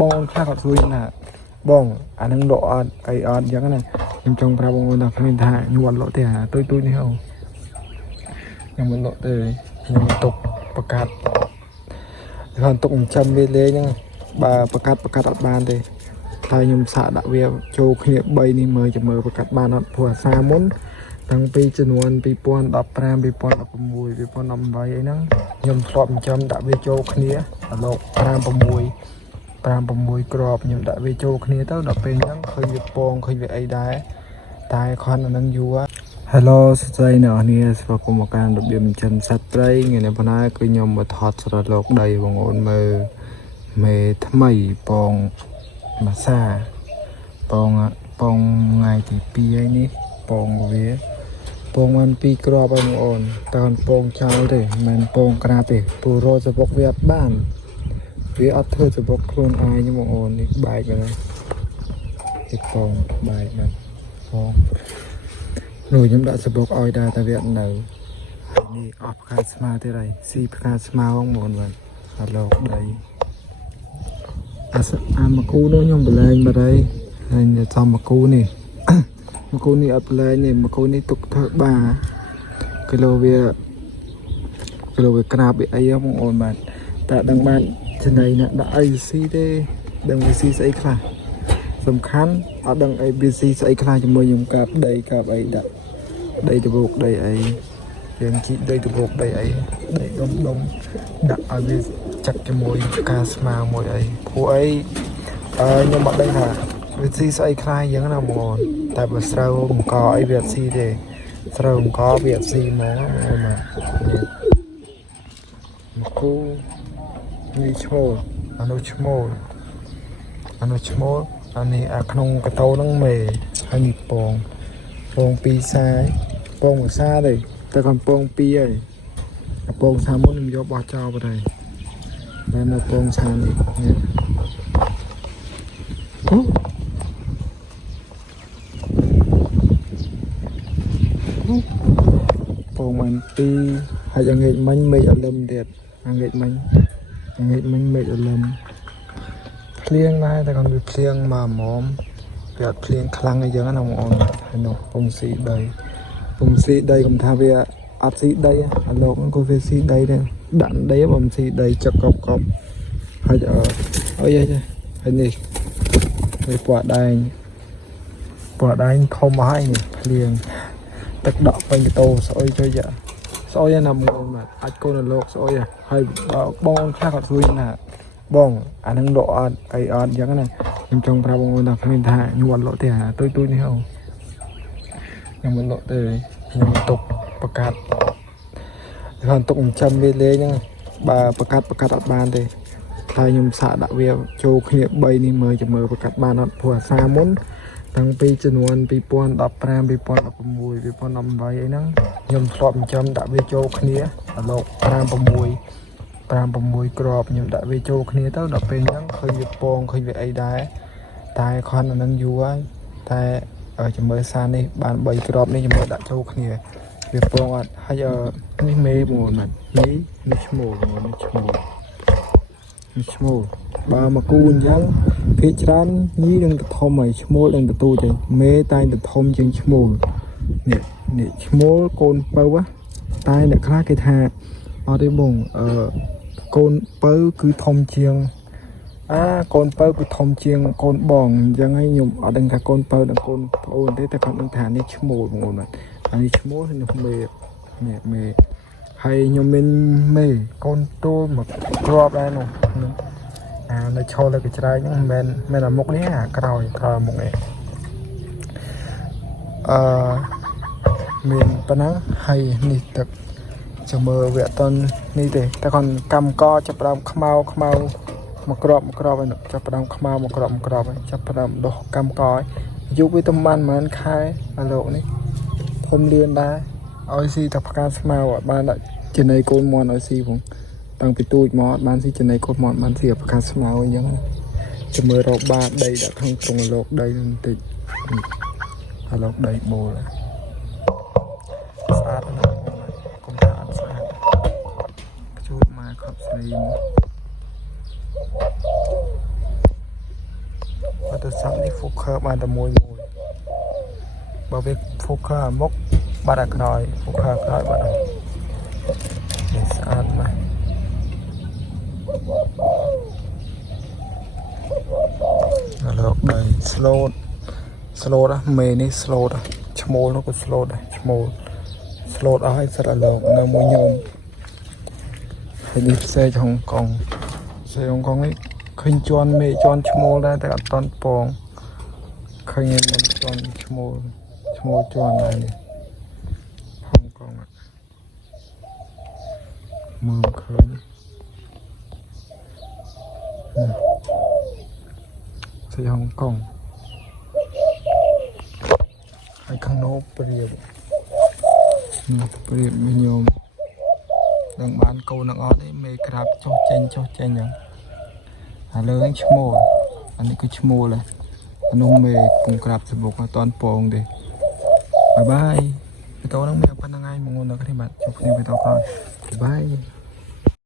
បងខ្លះគាត់សួរណាបងអានឹងដកអត់អីអត់អញ្ចឹងណាខ្ញុំចង់ប្រាប់បងប្អូនថាខ្ញុំថាខ្ញុំអត់លក់ទេអាទុយនេះហ៎ខ្ញុំមិនលក់ទេខ្ញុំទុកប្រកាសគាត់ទុកចិញ្ចឹមវាលេងហ្នឹងបើប្រកាសអត់បានទេតែខ្ញុំសាកដាក់វាចូលគ្នា3នេះមើលចាំមើលប្រកាសបានអត់ព្រោះអាសាមុនតាំងពីចំនួន2015 2016 2018អីហ្នឹងខ្ញុំធ្លាប់ចិញ្ចឹមដាក់វាចូលគ្នាដល់លោក56គ្រាប់ខ្ញុំដាក់វាចូលគ្នាទៅដល់ពេលហ្នឹងឃើញវាពងឃើញវាអីដែរតែខនអានឹងយូរ Hello សួស្តីអ្នកនរស្វាគមន៍មកកាន់របៀបចិញ្ចឹមសត្វព្រៃថ្ងៃនេះប៉ុណ្ណាគឺខ្ញុំមកថតស្រឡោកដីបងប្អូនមើលមេថ្មីពងម៉ាសាពងថ្ងៃទី2ហើយនេះពងវាពងបាន2គ្រាប់ហើយបងប្អូនតើពងចោលទេមិនមែនពងក្រាបទេពូរោសបុកវាអត់បានវាអត់ធ្វើសបុកខ្លួនឯងបងប្អូននេះបែកហើយនេះពងបែកហ្នឹងពងនោះខ្ញុំដាក់សបុកឲ្យដែរតែវាអត់នៅនេះអស់ផ្កាស្មាទៀតហើយស៊ីផ្កាស្មាបងប្អូនបាទអត់លោកដីអាមកគូនោះខ្ញុំបលែងបាត់ហើយចំមកគូនេះមកគូនេះអត់បលែងទេមកគូនេះទុកធ្វើបាគីឡូវាក្រាបវាអីបងប្អូនបាទតែដឹងបានចំណៃណាដាក់អីស៊ីទេដឹងវាស៊ីស្អីខ្លះសំខាន់អត់ដឹងអីវាស៊ីស្អីខ្លះជាមួយខ្ញុំកាប់ដីកាប់អីដាក់ដីតបោកដីអីយើងជីកដីតបោកដីអីដីដុំដាក់ឲ្យវាចាក់ជាមួយការស្មាមួយអីព្រោះអីខ្ញុំអត់ដឹងថាវាស៊ីស្អីខ្លះយ៉ាងណាបងប្អូនតែបើស្រូវអង្គអីវាអត់ស៊ីទេស្រូវអង្គវាអត់ស៊ីហ្មងបងប្អូនមកគូនេះឈ្មោះអានោះឈ្មោះអានេះអាក្នុងកតោហ្នឹងមេហើយនេះពង2សាយពងមួយសាទេតែcònពង2ហើយពងសាមុនខ្ញុំយកបោះចោលបាត់ហើយតែនៅពងសានេះពងបាន2ហើយងេកមិញមេឃអលឹមទៀតងេកមិញមេឃអលឹមភ្លៀងដែរតែcònវាភ្លៀងមកហ្មងវាអត់ភ្លៀងខ្លាំងអីចឹងណាបងប្អូនហើយនោះពងស៊ីដីខ្ញុំថាវាអត់ស៊ីដីអាលោកហ្នឹងក៏វាស៊ីដីដែរដាក់ដីបំស៊ីដីចឹកកប់ហើយអីហើយនេះវាពណ៌ដែងធំហើយនេះភ្លៀងទឹកដក់ពេញកតោស្អុយចុយស្អុយណាបងប្អូនបាទអាចកូនអាលោកស្អុយហើយបងខ្លះគាត់សួរណាបងអានឹងដកអត់អីអត់អញ្ចឹងណាខ្ញុំចង់ប្រាប់បងប្អូនថាខ្ញុំថាខ្ញុំអត់លក់ទេអាទុយនេះហ៎ខ្ញុំមិនលក់ទេខ្ញុំទុកប្រកាសគាត់ទុកចិញ្ចឹមវាលេងហ្នឹងបើប្រកាសអត់បានទេតែខ្ញុំសាកដាក់វាចូលគ្នា3នេះមើលចាំមើលប្រកាសបានអត់ព្រោះអាសាមុនតាំងពីចំនួន2015 2016 2018អីហ្នឹងខ្ញុំធ្លាប់ចិញ្ចឹមដាក់វាចូលគ្នាដល់លោក56គ្រាប់ខ្ញុំដាក់វាចូលគ្នាទៅដល់ពេលហ្នឹងឃើញវាពងឃើញវាអីដែរតែខនអានឹងយូរហើយតែចាំមើលសានេះបាន3គ្រាប់នេះចាំមើលដាក់ចូលគ្នាវាពងអត់ហើយនេះមេបងប្អូននេះឈ្មោះបងប្អូននេះឈ្មោះបើមកគូអញ្ចឹងភាគច្រើនញីនឹងទៅធំហើយឈ្មោះនឹងទៅទូចហើយមេតែងទៅធំជាងឈ្មោះនេះឈ្មោះកូនពៅតែអ្នកខ្លះគេថាអត់ទេបងកូនពៅគឺធំជាងកូនពៅគឺធំជាងកូនបងអញ្ចឹងហើយខ្ញុំអត់ដឹងថាកូនពៅនិងកូនប្អូនទេតែគាត់ដឹងថានេះឈ្មោះបងប្អូនបាទអានេះឈ្មោះនេះមេហើយខ្ញុំមានមេកូនទូលមកគ្រាប់ដែរនោះនៅឈរលើកញ្ច្រែងហ្នឹងមិនមែនអាមុខនេះអាក្រោយមុខនេះមានប៉ុណ្ណឹងហើយនេះទឹកចាំមើលវាអត់តនេះទេតែគាត់កម្មកចាប់ផ្ដើមខ្មៅមកក្របហើយចាប់ផ្ដើមខ្មៅមកក្របហើយចាប់ផ្ដើមដោះកម្មកឲ្យយុវាតំបានប្រហែលខែអាលោកនេះធំលឿនដែរឲ្យស៊ីតែផ្កាស្មៅអត់បានដាក់ចំណីកូនមន់ឲ្យស៊ីផងតាំងពីទូចមកអត់បានស៊ីចំណីកូនមន់បានស៊ីផ្កាស្មៅអញ្ចឹងចាំមើលរកបាដីដាក់ក្នុងទ្រុងអាលោកដីបន្តិចអាលោកដីបូលស្អាតណាស់កុំថាអត់ស្អាតជួបមកខប់ស្រី tôi sắp đi phục khơ mà tầm mùi mùi bảo việc phục khơ mốc bắt đặt rồi phục khơ rồi bắt đầu để sát mà rồi đây slow đó mê ní slow đó small nó có slow đây slow đó hay rất là lâu nó mùi nhôm hay đi xe trong con xe trong con ấy khinh chọn mê chọn small đây tại toàn pong khinh em muốn chọn small chọn này Hong Kong ạ mưa khơi xe Hong Kong hay khăn nốt beriệp bên nhôm đang bán câu nặng ót đấy mê crab cho chanh nhá lớn small anh ấy cứ small này anh ông mê cùng crab sẽ buộc toàn pong đi bye bye cái tàu đang mẹ pan đang ai mà ngon nó có thể bạn chụp phim với tao con bye